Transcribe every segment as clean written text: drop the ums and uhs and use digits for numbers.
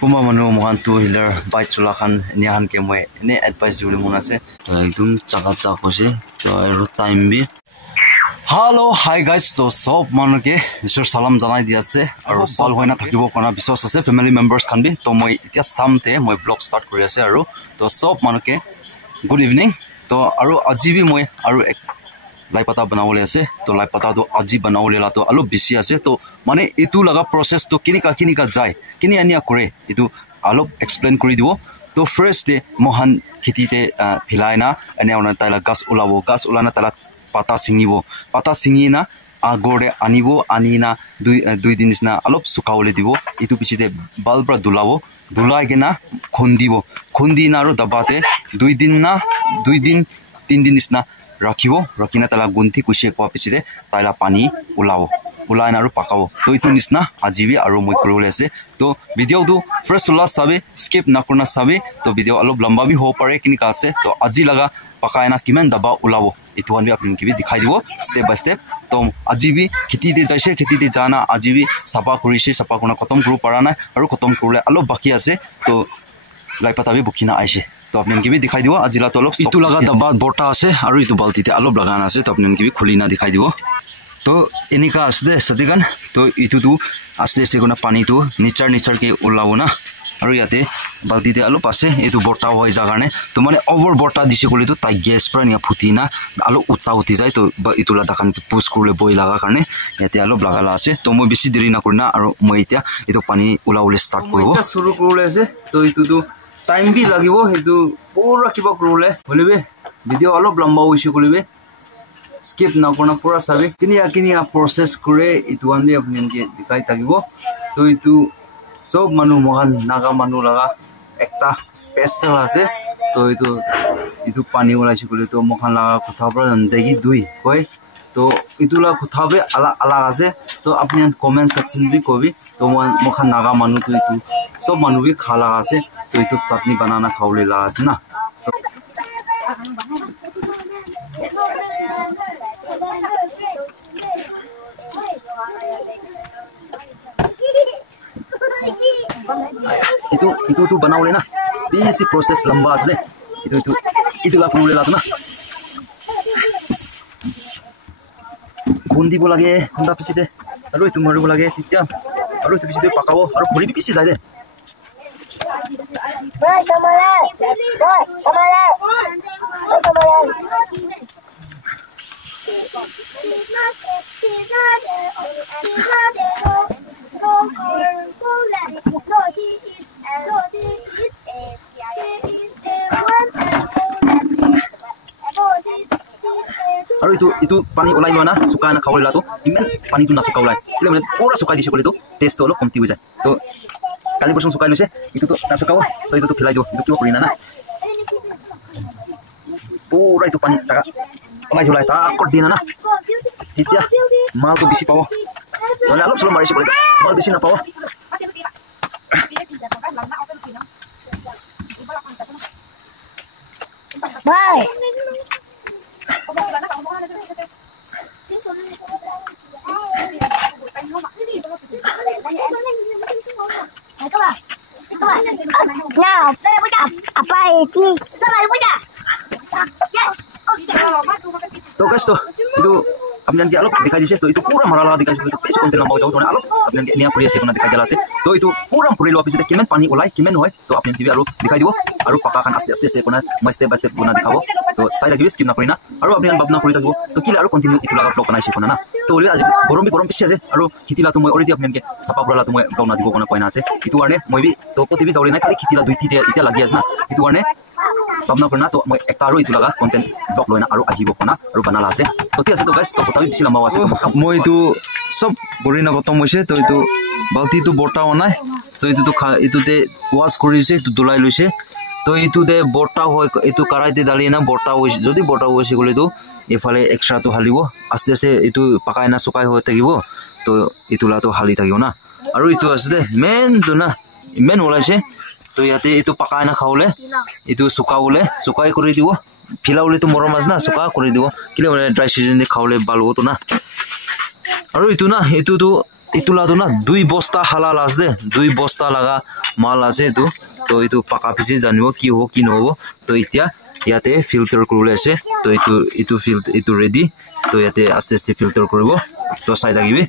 Kuma manu mohan two wheeler bike chula khan nihan ke moi ne advice dibole mon ase to ekdum chaka chak hoise to aru time bi hello hi guys to sob manu ke ishor salam janai di ase aru sal hoina thakibo kona biswas ase family members khan bi to moi etia samte moi vlog start kori ase aru to sob manu ke good evening to aru aji bi moi aru lai pata banawole ase to lai pata to aji banawole la to alo bisi ase to mane itu laga process to kini ka jai kini ania kore itu alo explain kori dibo to first day mohan khiti te philaina ania ona taila gas ulana taila pata singina agore anibo anina dui din isna alop sukaole dibo itu pichite balbra dulabo dulai gena khundina aro dabate 2 din 3 din isna rakina tala gunthi kushie kwa pichite taila pani ulai na aro pakabo to itu nisna ajibi aro moi korole ase to video tu first to last sabe skip na kurna sabe to video alop lamba bi ho pare kini ka ase to aji laga pakaina kiman daba ulabo itu han bi apni ki bi dikhai dibo step by step to ajibi khiti de jaise khiti de jana ajibi sapa kurise sapa kuna khatam kuru parana aro khatam kurule alop baki ase to lai pata bi bukina aise to apni ki bi dikhai dibo ajila to alop itu laga daba borta ase aro itu balti te alop lagana ase to apni ki bi khulina dikhai dibo to enika asde satigan to itu tu aste kuna pani tu nichar ke ulabo na aru yate balti te alop ase itu borta hoi ja karne to mane over borta dise kole to tai gas pra nia phutina alo utsa uti jai to itu la dakan push kurle boi laga karne yate alop lagala ase to moi bisi deri na kurna aru moi etia itu pani ulaule start koribo eta suru kurule ase to itu tu time bi lagibo itu pura kiba kurule holebe video alop lamba hoise kolebe skip na korna pura sabe kini process kore itu ande apni ke dikai tagibo to itu sob manu mohan naga manu laga ekta special ase to itu pani ulaise kole to mohan laga kotha pra janjegi dui koi to itu la kotha be ala ase to apni comment section bi kobi to mohan naga manu to itu sob manu bi khala ase to itu chutney banana khawle la ase na itu बनाउने ना बेसी process लंबा असले itu la kurule la na खुंदी बो लागे खुंदा पिछिते अरु itu मरु लागे तित्या अरु itu पिछिते पकाबो अरु भरि पिछि जाय दे aru itu pani ulai lo na suka na khawle la to imen pani tu na suka ulai ile mane pura suka dise kole to taste to lo komti ho jay to kali bosong suka lose itu to na suka to itu to philai jo itu ko kurina na pura itu pani taka ulai julai ta kor dina na titya mal to bisi pawo wala alop solo marise kole to mal bisi na pawo bye तो guys तो itu apnian ke alop dikhai dise to itu pura marala dikhai dise to pes konten lamba jauh to alop apnian ke nia puri ase kona dikhai jala ase to itu pura puri lo apise kimen pani ulai kimen hoy to apnian ke alop dikhai dibo aru pakakan aste kona mai step by step guna dikhabo to sai lagi skip na korina aru apnian babna kori tagbo to kile aru continue itu laga vlog kanai sikona na to oli aji gorom pisi ase aru khitila to moi already apnian ke sapa pura la to moi gauna dibo kona koina ase itu arne moi bi to poti bi jawle na khali khitila duiti de ita lagi ase na itu arne babna korna to moi ekta aru itu laga content vlog loina aru ahibo kona aru banala ase to ti ase to guys to kota bi lamba ase moi itu sob gorina gotom hoise to itu balti tu borta onai to itu te wash korise itu dulai loise to itu de borta hoy itu karai te dalina borta hoise jodi borta hoise gole to efale extra to halibo aste itu pakai na sukai hoy tagibo to itu la to hali tagibo na aru itu ase main tu na main olaise to yate itu pakai na khawle itu sukai kori dibo philaule to morom as na suka kori dibo kile dry season de khawle balbo to na আৰু ইটো না ইটো লাটো না 2 বস্তা হালাল আছে 2 বস্তা লাগা মাল আছে ইটো তো ইটো পাকা পিছে জানিব কি হ'ব কি নহব তো এতিয়া ইয়াতে ফিল্টাৰ কৰিবলৈ আছে তো ইটো ৰেডি তো ইয়াতে আস্তে আস্তে ফিল্টাৰ কৰিব তো চাই থাকিবি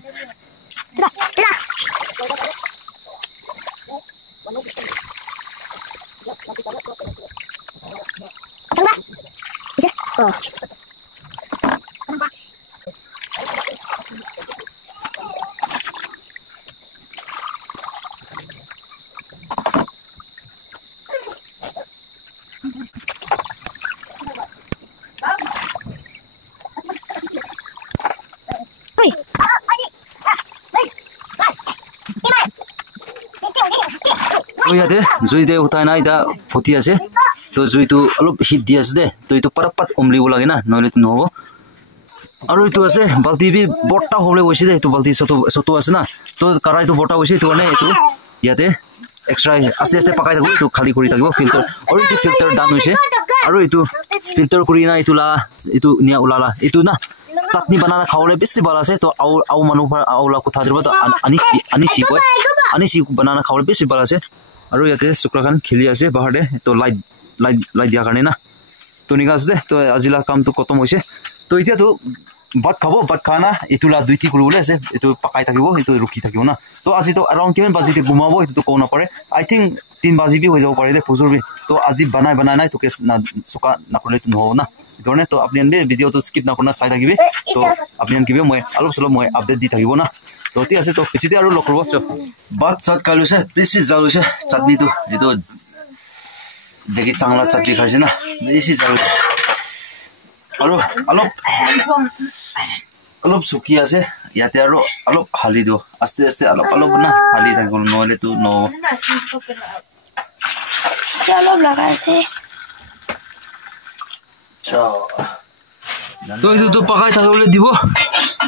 ইয়াতে জুই দে উঠাই নাই দা ফটি আছে তো জুইটো অলপ হিট দি আছে দে তো ইটো পাৰাপাত অমলিব লাগে না নহলে নহব আৰু ইটো আছে বালতি বি বট্টা হলে গৈছে দে ইটো বালতি সটো আছে না তো কাৰাইটো বট্টা গৈছে তো মানে ইটো ইয়াতে এক্সট্ৰা আস্তে আস্তে পকাই থাকো তো খালি কৰি থাকিব ফিল্টাৰ আৰু ইটো ফিল্টাৰ ডান হৈছে আৰু ইটো ফিল্টাৰ কৰি না ইটো নিয়া উলালা ইটো না চাটনি বানানা খাওলে বেছি ভাল আছে তো আউ মানুহ আউলা কথা দিব তো আনি চি বানানা খাওলে বেছি ভাল আছে আৰু ইয়াতে শুক্ৰখান খেলি আছে বাহাৰে তো লাইট দিয়া কাৰণে না তো নিকা আছে তো আজিলা কামটো খতম হৈছে তো এতিয়া তো ভাত খানা ইটোলা দুইটি কৰিবলৈ আছে ইটো পকাই থাকিব ইটো ৰখি থাকিব না তো আজি তো আৰাউণ্ড কিমান বাজিতে ঘুমাব ইটো কোৱা নপৰে আই থিংক 3 বাজি বি হৈ যাব পাৰে দে ফুজুৰ বি তো আজি বানাই নাই তো কেছ না চুকা নকৰিলে তো নহব না ধৰণে তো আপুনি ভিডিঅ'টো স্কিপ নকৰনা চাই থাকিবি তো আপুনি কিবা মই অলপ চলপ মই আপডেট দি থাকিব না তো ঠিক আছে তো পিছতে আৰু লগ কৰিব ভাত চাট খাই লৈছে বেছি জাল হৈছে চাটনিটো এইটো দেখি চাংলা চাটনি খাইছে না বেছি জাল আৰু অলপ সুকি আছে ইয়াতে আৰু অলপ হালি দিও আস্তে আস্তে অলপ না হালি থাকিব নহলে তো নহব অলপ লগা আছে তো এইটো পকাই থাকিবলৈ দিব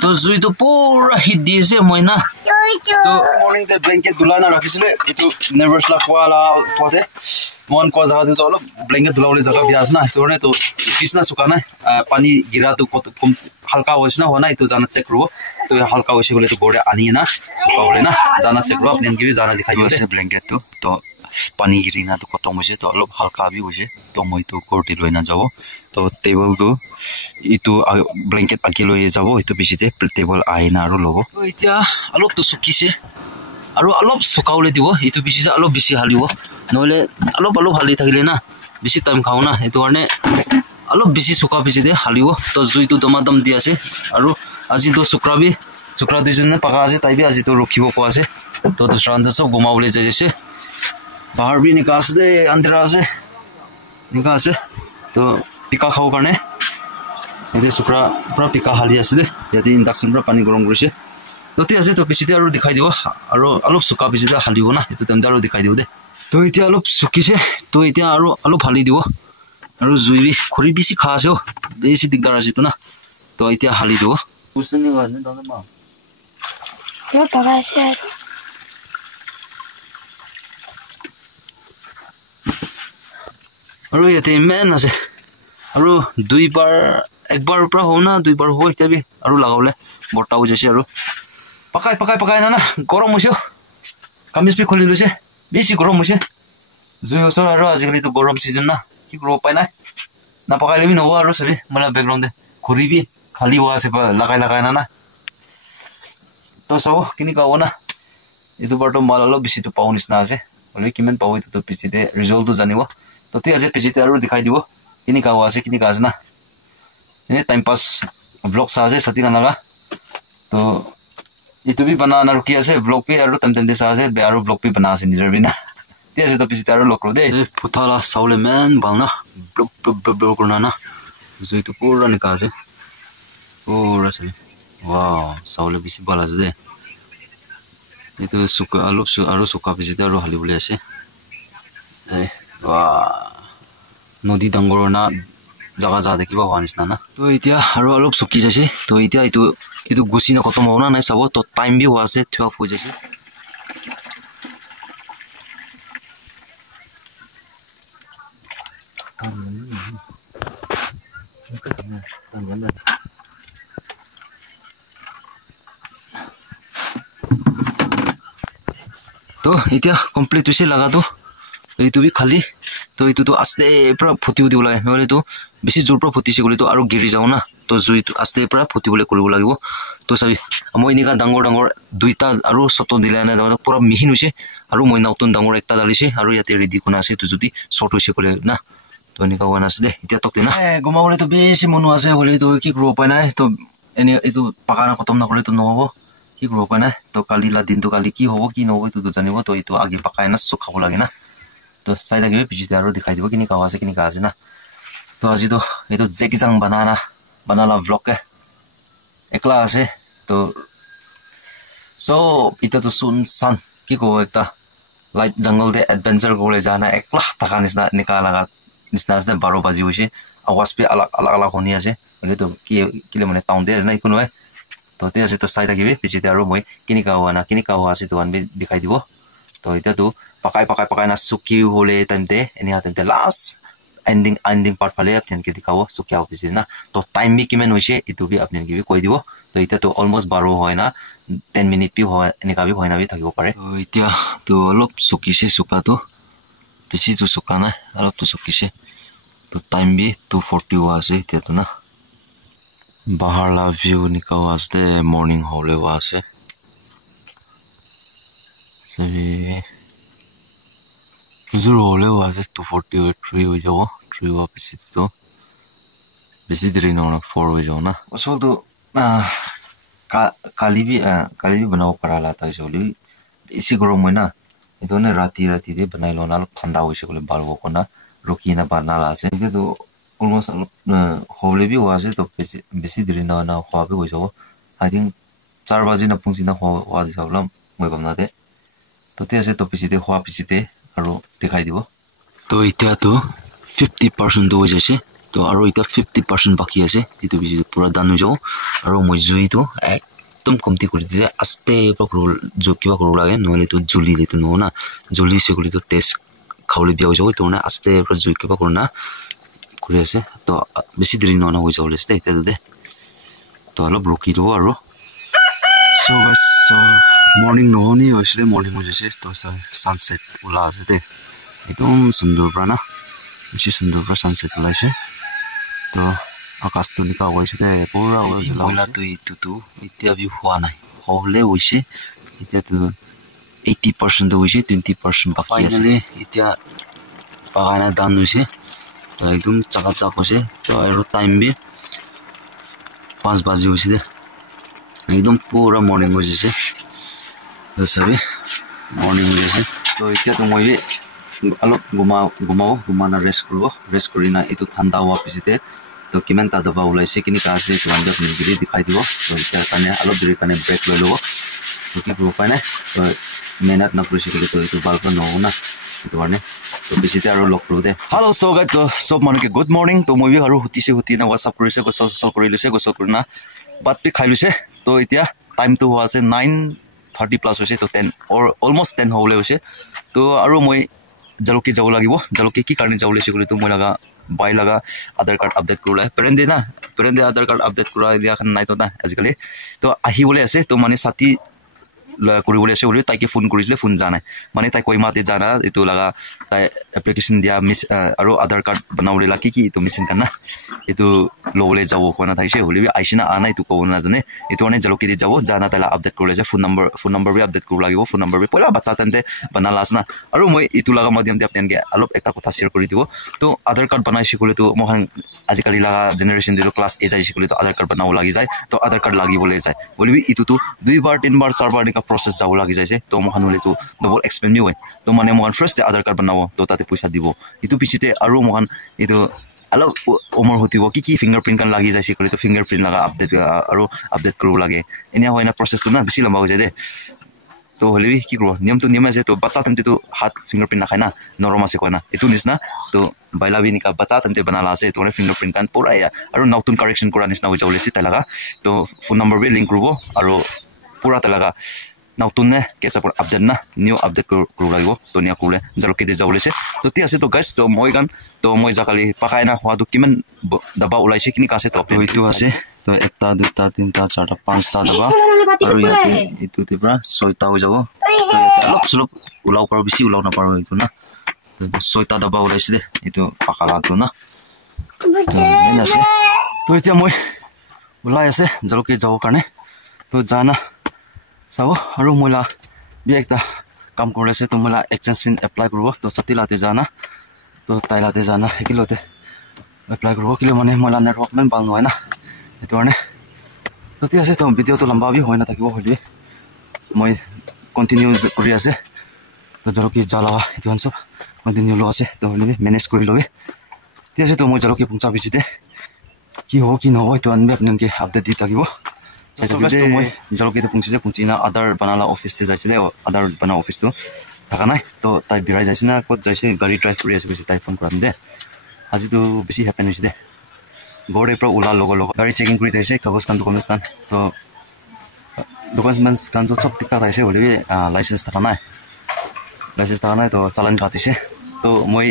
তো জুইটো পুৰা হিট দি আছে মই না তো মৰ্নিং তে ব্লেংকেট দুলা না ৰাখিছিলে এইটো নেভাৰ্স লা কোৱালা থতে মন কোৱা জাগা তো অলপ ব্লেংকেট দুলাবলৈ জাগা বিয়া আছে না তোৰণে তো বিছনা সুকা নাই পানী গিৰাটো কম হালকা হৈছে না হোৱা নাই তো জানা চেক কৰিব তো হালকা হৈছে গলে তো গড়ে আনি না সুকাবলৈ না জানা চেক কৰিব আপুনি কি জানা দেখাই আছে ব্লেংকেটটো তো পানী গিৰি না তো খতম হৈছে তো অলপ হালকা বি হৈছে তো মই তো কোৰ্টি লৈ না যাব তো টেবুলটো ইটো ব্লেংকেট আকি লৈ যাব ইটো পিছতে টেবুল আইনা আৰু ল'ব তো এতিয়া অলপ তো সুকিছে আৰু অলপ সুকাবলৈ দিব ইটো পিছতে অলপ বেছি হালিব নহলে অলপ হালি থাকিলে না বেছি টাইম খাও না এটো কাৰণে অলপ বেছি সুকা পিছতে হালিব তো জুইটো দমাদম দি আছে আৰু আজি তো শুক্ৰা দুজনে পাকা আছে তাই বি আজি তো ৰখিব কোৱা আছে তো দুসৰা আন্ধা সব ঘুমাবলৈ যাই আছে বাহাৰ বি নিকা আছে দে আন্ধেৰা আছে নিকা আছে তো পিকা খাব কাৰণে এতে শুক্ৰা পৰা পিকা হালি আছে দে ইয়াতে ইণ্ডাকশ্যন পৰা পানী গৰম কৰিছে তো ঠিক আছে তো পিছতে আৰু দেখাই দিব আৰু অলপ সুকা পিছতে হালিব না এটো তেমতে আৰু দেখাই দিব দে তো এতিয়া অলপ সুকিছে তো এতিয়া আৰু অলপ হালি দিব আৰু জুই খৰি বেছি খা আছে বেছি দিগদাৰ আছে তো না তো এতিয়া হালি দিব উছনি মানে দনে মা অলপ লগা আছে আৰু ইয়াতে মেন আছে আৰু একবাৰ পৰা হও না দুইবাৰ হ'ব এতিয়া বি আৰু লাগাবলে বৰ্তা হৈ যাইছে আৰু পকাই না গৰম হৈছে কামিজ বি খুলি লৈছে বেছি গৰম হৈছে জুই ওচৰ আৰু আজিকালি তো গৰম সিজন না কি কৰিব পাই নাই না পকাইলে বি নহব আৰু সবি মানে বেকগ্ৰাউণ্ডে ঘূৰি বি খালি হোৱা আছে লাগাই না তো চাব কেনেকুৱা হ'ব না এইটো বাৰটো মাল অলপ বেছিটো পাওঁ নিচিনা আছে হ'লে কিমান পাব এইটো পিছতে ৰিজাল্টটো জানিব তো ঠিক আছে পিছতে আৰু দেখাই দিব কেনেকুৱা হোৱা আছে কেনেকুৱা আছে না এনে টাইম পাছ ব্লগ চাহ আছে ছাতি নালাগা তো এইটো বি বনা আৰু কি আছে ব্লগ বি আৰু তেমতে চাহ আছে আৰু ব্লগ বি বনা আছে নিজৰ বিনা ঠিক আছে তো পিছতে আৰু লগ কৰোঁ দেই ফুটালা চাউলে মেন ভাল না ব্লগ কৰোঁ না জুইটো পুৰা নিকা আছে পুৰা চাবি ৱাও চাউলে বেছি ভাল আছে দে এইটো অলপ আৰু চুকা পিছতে আৰু হালিবলৈ আছে নদী ডাঙৰ না জাগা যা দেখিব হোৱা নিচিনা না তো এতিয়া আৰু অলপ চুকি যাইছে তো এতিয়া এইটো গুচি না খতম হ'ব না নাই চাব তো টাইম বি হোৱা আছে 12 হৈ যাইছে তো এতিয়া কমপ্লিট হৈছে লাগাটো এইটো বি খালি তো এইটো তো আস্তে পৰা ফুটিব দিব লাগে নহলে তো বেছি জোৰ পৰা ফুটিছে গলি তো আৰু গিৰি যাও না তো জুইটো আস্তে পৰা ফুটিবলৈ কৰিব লাগিব তো চাবি মই নিকা ডাঙৰ ডাঙৰ দুইটা আৰু সটো দিলা না পুৰা মিহিন হৈছে আৰু মই নতুন ডাঙৰ একটা ডালিছে আৰু ইয়াতে ৰেডি কোনা আছে তো যদি শৰ্ট হৈছে কলে না তো নিকা ওৱান আছে দে এতিয়া তক না গমাবলৈ তো বেছি মন আছে বলি তো কি কৰিব পাই নাই তো এনে এইটো পাকানা খতম নকলে তো নহব কি কৰিব পাই নাই তো কালিলা দিনটো কালি কি হ'ব কি নহব তো জানিব তো এইটো আগে পাকাই না সুখাব লাগে না তো চাই থাকিবি পিছতে আৰু দেখাই দিব কিনি কাৱা আছে না তো আজি তো এইটো জেকিজাং বানালা vlog একলা আছে তো সো এটা তো সুনসান কি কব একটা লাইট জঙ্গল দে এডভেঞ্চার করে জানা একলা থাকা নিচিনা নিকা লাগা নিচিনা আছে 12 বাজি হৈছে আৱাজ পে আলাগ শুনি আছে মানে তো কি মানে টাউন দে নাই কোনো তো তে আছে তো চাই থাকিবি পিছতে আৰু মই কিনি কাৱা আছে তো আনবি দেখাই দিব তো এটা তো pakai na suki hole tante ini tante last ending part phale apnen ke dikhawo suki office na to time bi kimen hoise itu bi apnen ki bi koi dibo to eta to almost 12 hoy na 10 minute bi hoy enika bi hoina bi thakibo pare to etia to alop suki se suka to bechi to suka na alop to suki se to time bi 2:40 wa ase etia to na bahar la view nikawa aste morning hole wa ase sabi Zero level was 243 হৈ যাব 3 office তো বেশি দেরি না 4 হৈ যাব না আসল তো কালি বি বানাও পারালা তাই চলি বেশি গরম হয় না এতনে রাতি দে বানাই লো না ঠান্ডা হইছে বলে বালবো কোনা রকি না বানালা আছে কিন্তু অলমোস্ট হলে বি ওয়াছে তো বেশি দেরি না হবে হৈ যাব আই থিং 4 বাজি না পৌঁছি না হওয়া দিছাবলাম মই ভাবনা দে তো তে আছে তো পিছিতে হওয়া পিছিতে আৰু দেখাই দিব তো এতিয়া তো 50% হৈ যাইছে তো আৰু এটা 50% বাকি আছে এটো বিজি পুৰা দান হৈ যাব আৰু মই জুইটো একদম কমতি কৰি দিছে আস্তে পকৰল কিবা কৰিব লাগে নহলে তো জুলি দিটো ন না জুলি সেগুলি তো টেষ্ট খাবলৈ বিয়া হৈ যাব তো না আস্তে পৰা জুই কিবা কৰনা কৰি আছে তো বেছি দেৰি ন হৈ যাব লেস্তে এটা দে তো অলপ ৰকি দিব আৰু so morning নহনি হৈছিলে morning হৈ যাইছে তো sunset ওলা আছে দে একদম সুন্দৰ প্ৰানা বেছি সুন্দৰ পৰা sunset ওলাইছে তো আকাশটো নিকা হৈছে দে পুৰা ওলা তো ইটো এতিয়া ভিউ হোৱা নাই হলে হৈছে এতিয়া তো 80% হৈছে 20% বাকি আছে এতিয়া পাগানা দান হৈছে তো একদম চাকা হৈছে তো আৰু টাইম বি 5 বাজি হৈছে দে একদম পুরা মর্নিং হৈ যাইছে তো সবি মর্নিং হৈ যাইছে তো এতিয়া তো মই অলপ ঘুমানা রেস্ট করি না এটো ঠান্ডা হওয়া পিছতে তো কিমান তা দবা ওলাইছে কিনি কাছে তো আমি ভিডিও দেখাই দিব তো এতিয়া কানে অলপ দেৰি কানে ব্ৰেক লৈ লব তো কি কৰিব পায় না তো মেহনত নকৰিছে বুলি তো এটো বালবা নহও না এটো কাৰণে তো পিছতে আৰু লগ কৰো দে হেল্ল সো গাইজ তো সব মানুহকে গুড মৰ্নিং তো মই আৰু হুতি না WhatsApp কৰিছে গোসল কৰি লৈছে গোসল কৰি না বাত পি খাই লৈছে তো এতিয়া টাইম তো হোৱা আছে 9:30 প্লাস হৈছে তো 10 or almost 10 হলে হৈছে তো আৰু মই জালুকি যাব লাগিব জালুকি কি কাৰণে যাব লৈছে বুলি তো মই লাগা বাই লাগা আধাৰ কাৰ্ড আপডেট কৰলা পেৰেন্ডে আধাৰ কাৰ্ড আপডেট কৰা দিয়া খান নাই তো না আজিকালি তো আহিবলৈ আছে তো মানে সাথী কৰিবলৈ আছে বুলি তাইকে ফোন কৰিছিলে ফোন জানাই মানে তাই কৈ মাতে জানা এটো লাগা তাই এপ্লিকেশন দিয়া মিস আৰু আধাৰ কাৰ্ড বনাবলৈ লাগি কি তো মিছিন কানা এটো লবলৈ যাব কোনা থাইছে হলি আইছিনা আনাই তো কোন না জানে এটো মানে জালুকি দি যাব জানা তাইলা আপডেট কৰিলে যে ফোন নম্বৰ বি আপডেট কৰিব লাগিব ফোন নম্বৰ বি পলা বাচ্চা তন্তে বনালা আছে না আৰু মই এটো লাগা মাধ্যম দি আপোনানকে অলপ একটা কথা শেয়াৰ কৰি দিব তো আধাৰ কাৰ্ড বনাইছি কলে তো মহান আজিকালি লাগা জেনাৰেশন দিলো ক্লাস এ যাইছি কলে তো আধাৰ কাৰ্ড বনাব লাগি যায় তো আধাৰ কাৰ্ড লাগিবলৈ যায় বলিবি এটো তো 2 বাৰ 3 বাৰ 4 বাৰ process যাব লাগি যাইছে তো মহান হলে তো ডবল এক্সপেন্স হয় তো মানে মহান ফার্স্ট আধাৰ কাৰ্ড বনাব তো তাতে পইচা দিব ইটো পিছতে আৰু মহান ইটো অলপ ওমৰ হতিব কি ফিংগাৰপ্ৰিন্ট কান লাগি যাইছে কলে তো ফিংগাৰপ্ৰিন্ট লাগা আপডেট আৰু আপডেট কৰিব লাগে এনে হয় না প্ৰসেসটো না বেছি লম্বা হৈ যায় দে তো হলে কি কৰিব নিয়ম আছে তো বাচ্চা তন্তে তো হাত ফিংগারপ্রিন্ট নাখায় না নরম আছে কয় না এটো নিছনা তো বাইলাবি নিকা বাচ্চা তন্তে বনালা আছে তো ফিংগারপ্রিন্ট কান পুৰা আৰু নতুন কাৰেকশন কৰা নিছনা হৈ যাবলৈ তাই লাগা তো ফোন নম্বৰ বি লিংক কৰিব আৰু পুৰা তাই লাগা নতুন নে কেসা পৰ আপডেট না নিউ আপডেট কৰিব লাগিব তো নিয়া কৰিলে জালুকি দি যাবলৈছে তো তি আছে তো গাইস তো মই গান তো মই জাকালি পাকাই না হোৱাটো কিমান দবা ওলাইছে কিনি কাছে তো এইটো আছে তো 1 2 3 4 5 টা দবা আৰু ইয়াতে এইটো তিব্ৰা 6টা হৈ যাব alop sulop ulau paro bisi ulau na paro itu na soita daba ulaise de itu pakala tu na na se to etia moi ulai ase jaloke jabo karne to jana sabo aru moila bi ekta kam kore ase to moila exchange pin apply korbo to satilate jana to tailate jana ekilote apply korbo kile mane moila network men bal noina itu arne to tia ase to video to lamba bi hoina takibo holi moi continue kori ase to jaloke jala itu han sob continue lo ase to holi manage kori lobe tia ase to moi jaloke pungcha bichite ki ho ki no to anbe apnan ke update di takibo so guys to moi jaloke to pungchise pungchina other banala office te jaisile other bana office to thaka nai to tai birai jaisina kot jaise gari drive kori ase bisi tai phone koram de aji to bisi happen hoise de gode pro ula logo logo gari checking kori taise kagos kan documents kan to documents kan to chop tikta taise bole license thaka nai to chalan katise to moi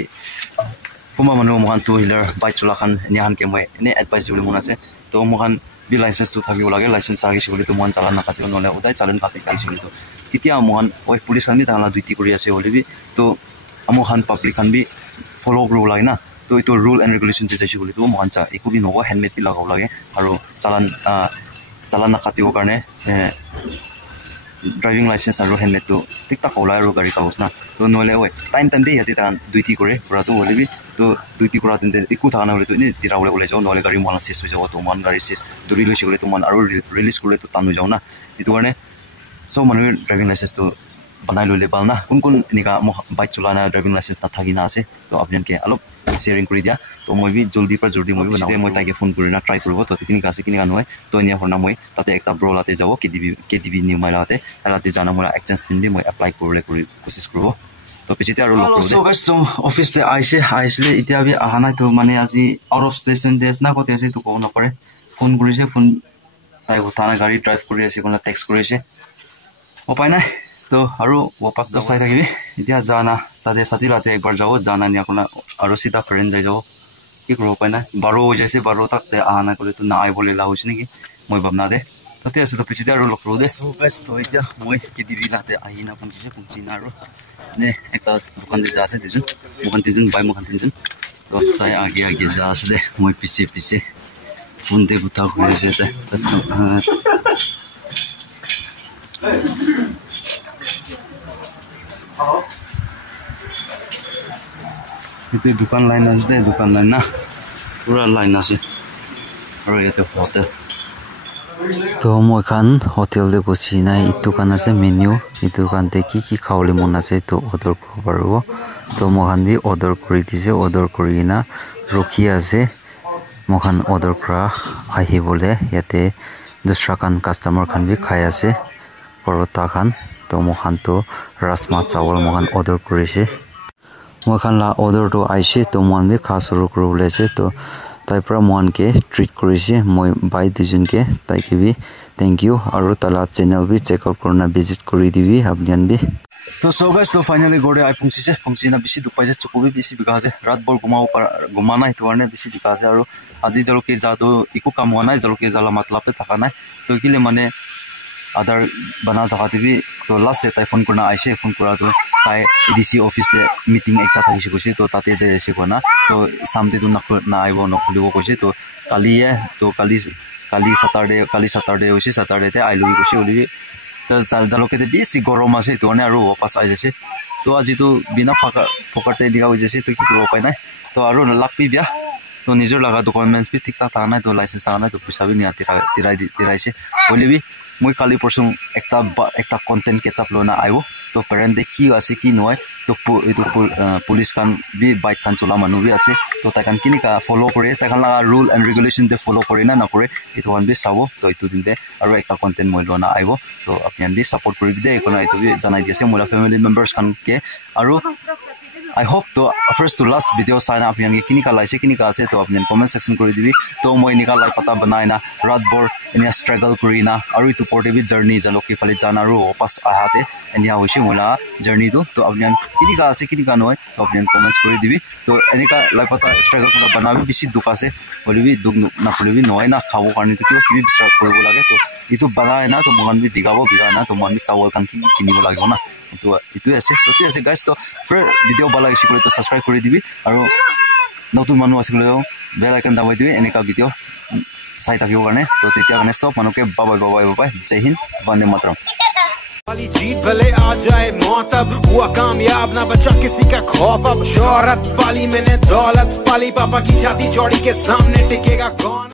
kuma manu mohan two wheeler bike chula khan nihan ke moi ene advice dibole mon ase to mohan bi license to thakibo lage license agi sibole to mon chalan na katio nole udai chalan kati kai sibole to itia mohan oi police khan bi tangla duty kori ase bole bi to amohan public khan bi follow kro lage na to ito rule and regulation te jaisi bole to mohan cha ekubi nogo helmet bi lagaw lage aru chalan na katio karne driving license aru helmet to tikta kola aru gari kagos na to nole oi time de yati tan duty kore pura to bole bi to duty kora tente iku thana bole to ni tira bole jao nole gari mon ses ho jao to mon gari ses duri lo shigole to mon aru release kore to tanu jao na itu karne so manu driving license to banai lo lebal na kun nika mo bike chulana driving license na thagina ase to apnan ke alop sharing kori dia to moi bi joldi moi bi banau moi taike phone korina try korbo to tinika ase kinika noy to enia horna moi tate ekta bro late jabo KDB new mailate alate jana moi exchange pin bi moi apply korle kori kosis korbo to pichite aru lo korbo so guys to office te aisle itia bi ahana to mane aji out of station days na kote ase to ko na pare phone korise phone tai thana gari drive kori ase kona text korise opai nai to aru wapas da sai thakibi itia jana tade satilate ekbar jao jana nia kona aru sida friend jai jao ki kro pai na 12 jaise 12 tak te ahana kole to na ai bole la hoise niki moi babna de tote ase to pichite aru lokro de so guys to itia moi KDB late aina pungchina aru ne ekta dukan de jase dijun mokan tijun to tai age jase de moi piche bunde buta kore jese itu dukan lain ase dukan lain na pura line ase aru yate hotel to moi khan hotel de bosi nai itu kan ase menu itu kan te ki khawle mon ase to order koro paribo to moi khan bi order kori dise order korina rokhi ase moi khan order kra ahi bole yate dusra kan customer khan bi khai ase porota khan to moi khan to rasma chawal moi khan order korise moi khan la order to aise to mon bi kha suru korole ase to tai pra mon ke treat korise moi bai dijun ke tai ke bi thank you aru tala channel bi check out korna visit kori dibi apnian bi to so guys to finally gode I pungsina bisi dupai je chukubi bisi biga je rat bor guma nai to arne bisi biga je aru aji jaloke jado iku kam hona jaloke jala matlab te thaka nai to kile mane other bana jaga tibi to last day tai phone korna aise phone kora to tai DC office de meeting ekta thakise koise to tate je ase kona to samte to na aibo no khulibo koise to kali Saturday hoise Saturday te ailu koise oli to jaloke te bisi gorom ase to ne aru wapas ai jase to aji to bina phokate diga hoise to ki koro pai nai to aru lakpi bia to nijor laga documents bi thik ta nai to license ta nai to puisa bi ni tirai se oli bi moi kali person ekta content ke chaplo na aibo to parent de ki ase ki noi to police kan bi bike kan chola manu bi ase to ta kan kini ka follow kore ta kan la rule and regulation de follow kore na kore itu han bi sabo to itu din de aru ekta content moi lo na aibo to apyan bi support kori de ikona itu bi janai diase mola family members kan ke aru I hope to first to last video sign up yang kini ka laise kini ka ase to apnen comment section kori dibi to moi nika lai pata banai na radbor enia struggle korina aru itu porte bi journey jaloki phali jana ru wapas ahate enia hoise mola journey to apnen kini ka ase kini ka noi to apnen comments kori dibi to enika lai pata struggle kora banabi bisi duk ase bolibi duk na kholibi noi na khabo karni to kibi bisra koribo lage to itu baga na to mohan bi biga na to mohan bi chawal kan kini bo lage na ইটোৱে আছে তো ঠিক আছে guys তো video' ভাল লাগিছে তো subscribe কৰি দিবি আৰু নতুন মানুহ আছে বেল আইকন দাবাই দিবি এনেকুৱা ভিডিঅ' চাই থাকিবৰ কাৰণে তো তেতিয়া কাৰণে চব মানুহকে বাই জয় হিন্দ বন্দে মাতৰম वाली जीत भले आ जाए मौत अब हुआ कामयाब ना बचा किसी का खौफ अब शोहरत पाली मैंने दौलत पाली पापा की छाती चौड़ी के सामने टिकेगा कौन